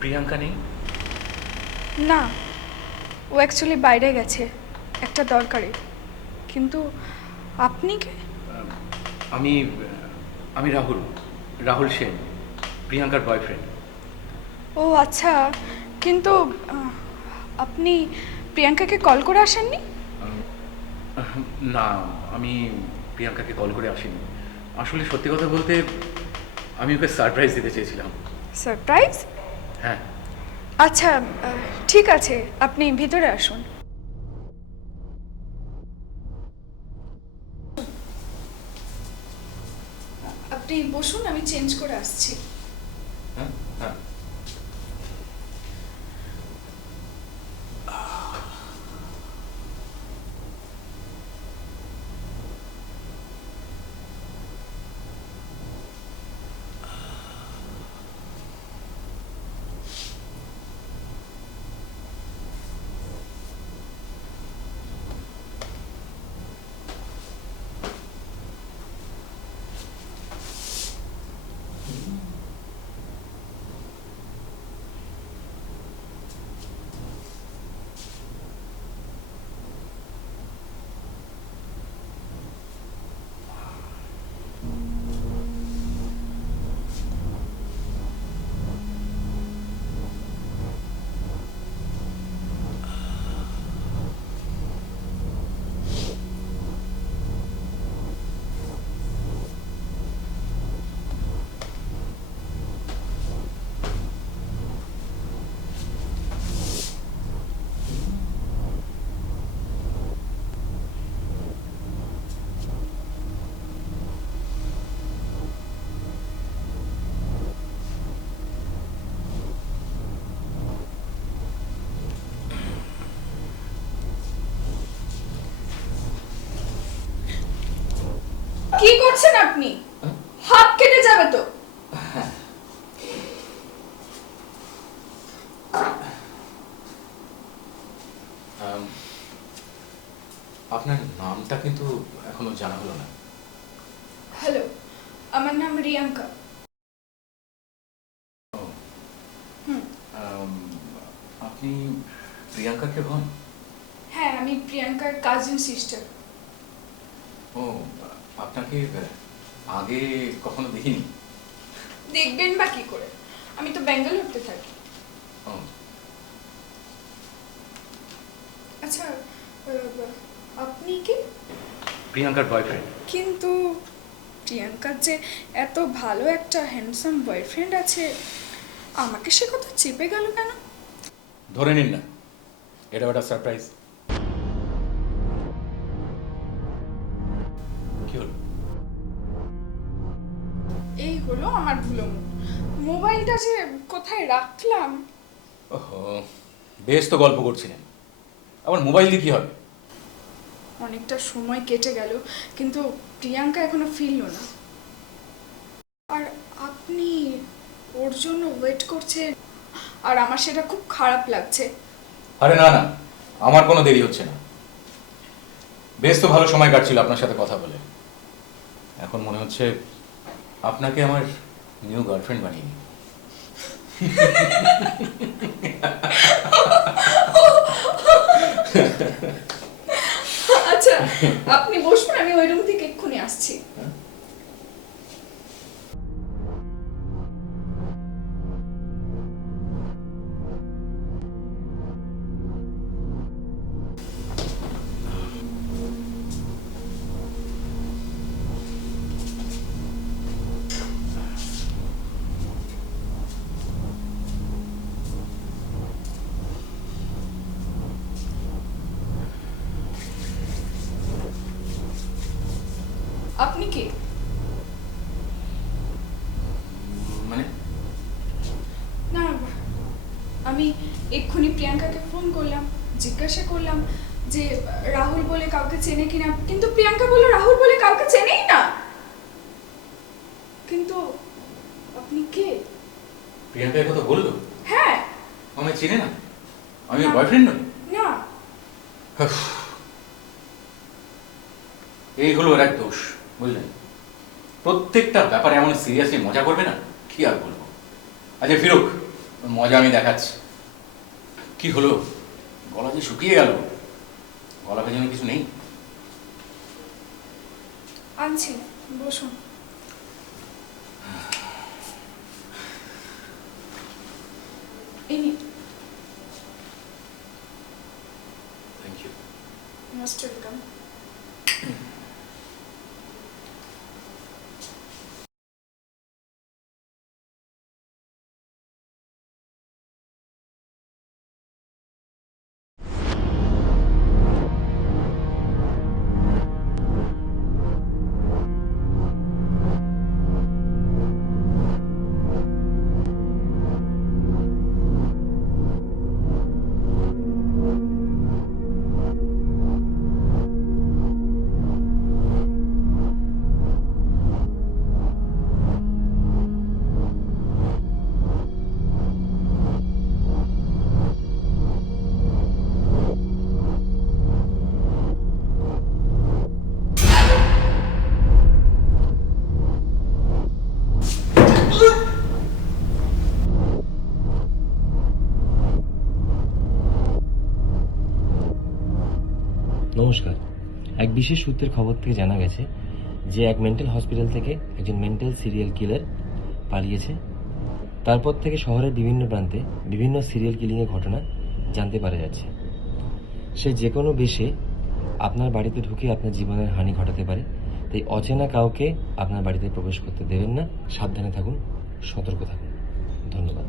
প্রিয়াঙ্কা নেই? না, ও অ্যাকচুয়ালি বাইরে গেছে একটা দরকারে। কিন্তু আপনি কে? আমি আমি রাহুল, রাহুল সেন, প্রিয়াঙ্কার বয়ফ্রেন্ড। ও আচ্ছা, কিন্তু আপনি প্রিয়াঙ্কাকে কল করে আসেননি? না, আমি প্রিয়াঙ্কাকে কল করে আসিনি। আসলে সত্যি কথা বলতে আমি ওকে সারপ্রাইজ দিতে চেয়েছিলাম। সারপ্রাইজ? হ্যাঁ। আচ্ছা, ঠিক আছে, আপনি ভিতরে আসুন। আপনি বসুন, আমি চেঞ্জ করে আসছি। হ্যাঁ হ্যাঁ। কি করছেন আপনি? হাত কেটে যাবে তো। আপনার নামটা কিন্তু এখনো জানা হলো না। হ্যালো, আমার নাম রিয়াঙ্কা। হুম। আম, আপনি প্রিয়াঙ্কাকে হন? হ্যাঁ, আমি প্রিয়াঙ্কার কাজিন সিস্টার। ও, আপনাকে আগে কখনো দেখিনি। দেখবেন বা কি করে, আমি তো ব্যাঙ্গালোরতে থাকি। ও, আচ্ছা, আপনি কি? প্রিয়াঙ্কার বয়ফ্রেন্ড। কিন্তু প্রিয়াঙ্কার যে এত ভালো একটা হ্যান্ডসাম বয়ফ্রেন্ড আছে, আমাকে সে কথা চেপে গেল কেন? ধরে নিন না, এটা একটা সারপ্রাইজ। কি হলো? এই হলো আমার ভুলো। মোবাইলটা যে কোথায় রাখলাম। ওহো, বেশ তো গল্প করছিলেন, আবার মোবাইল দিয়ে কি হবে? অনেকটা সময় কেটে গেল, কিন্তু প্রিয়াঙ্কা এখনো ফিরল না। আর আপনি ওর জন্য ওয়েট করছেন, আর আমার সেটা খুব খারাপ লাগছে। আরে না না, আমার কোনো দেরি হচ্ছে না। বেশ তো ভালো সময় কাটছিল আপনার সাথে কথা বলে। এখন মনে হচ্ছে আপনাকে আমার নিউ গার্লফ্রেন্ড বানিয়ে নিই। আচ্ছা, আপনি বসুন, আমি ওই রুম থেকে এক্ষুনি আসছি। আপনি কি? মানে? না, আমি এক্ষুনি প্রিয়াঙ্কাকে ফোন করলাম, জিজ্ঞাসা করলাম যে রাহুল বলে কাউকে চেনে কিনা, কিন্তু প্রিয়াঙ্কা বলল রাহুল বলে কাউকে চেনেই না। কিন্তু আপনি কে? প্রিয়াঙ্কা এই কথা বললো? হ্যাঁ। আমায় চেনে না? আমি না। বয়ফ্রেন্ড নই? না। এই হলো ওর এক দোষ, বুঝলেন? প্রত্যেকটা ব্যাপারে এমন সিরিয়াসলি মজা করবে না, কি আর বলবো। আচ্ছা ফিরুক, ওর মজা আমি দেখাচ্ছি। কি হলো, গলা যে শুকিয়ে গেল, গলা ভেজানো কিছু নেই? আনছি, বসুন। এই নিন। Thank you. Most welcome. নমস্কার। এক বিশেষ সূত্রের খবর থেকে জানা গেছে যে এক মেন্টাল হসপিটাল থেকে একজন মেন্টাল সিরিয়াল কিলার পালিয়েছে। তারপর থেকে শহরের বিভিন্ন প্রান্তে বিভিন্ন সিরিয়াল কিলিংয়ের ঘটনা জানতে পারা যাচ্ছে। সে যে কোনো বেশে আপনার বাড়িতে ঢুকে আপনার জীবনের হানি ঘটাতে পারে। তাই অচেনা কাউকে আপনার বাড়িতে প্রবেশ করতে দেবেন না। সাবধানে থাকুন, সতর্ক থাকুন। ধন্যবাদ।